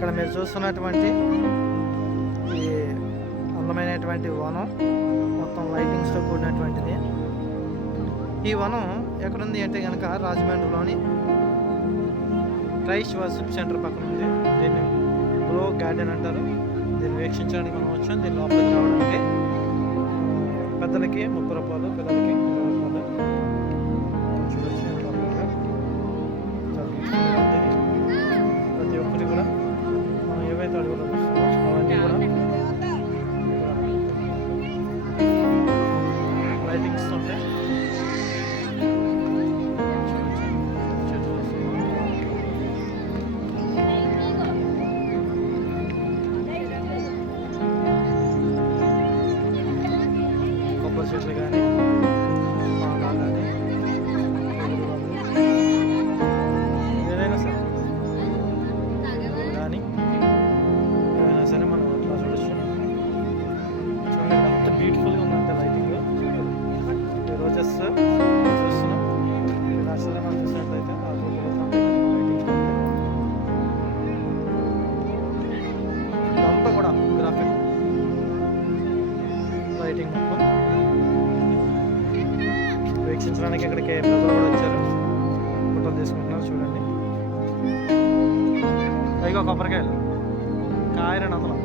ఇక్కడ మీరు చూస్తున్నటువంటి ఈ అందమైనటువంటి వనం మొత్తం లైటింగ్స్తో కూడినటువంటిది. ఈ వనం ఎక్కడుంది అంటే కనుక రాజమండ్రిలోని ట్రైస్ట్ వర్షిప్ సెంటర్ పక్కన ఉంది. దీన్ని బ్లో గార్డెన్ అంటారు. దీన్ని వీక్షించడానికి మనం వచ్చాం. దీని లోపలికి రావడానికి పెద్దలకి 30 రూపాయలు, పిల్లలకి 20 రూపాయలు. ప్రతి ఒక్కటి కూడా మనం ఏవైతే అడుగులో వస్తున్నామో అవన్నీ కూడా లైటింగ్స్ ఉంటాయి. కొబ్బరి చెట్లు కానీ మాగా కానీ ఏదైనా సరే కానీ ఏదైనా సరే మనం అట్లా చూడొచ్చు. చూడండి ఎంత బ్యూటిఫుల్గా ఉందంటే లైటింగ్. ఈ రోజెస్ చూస్తున్నాం. ఈ నర్సరీ మనం చూసినట్లయితే ఆ లైటింగ్ ఇదంతా కూడా గ్రాఫిక్ లైటింగ్ మొత్తం వీక్షించడానికి ఇక్కడికి ప్రజలు కూడా వచ్చారు, ఫోటోలు తీసుకుంటున్నారు. చూడండి, పైగా కొబ్బరికాయలు కాయరని అందులో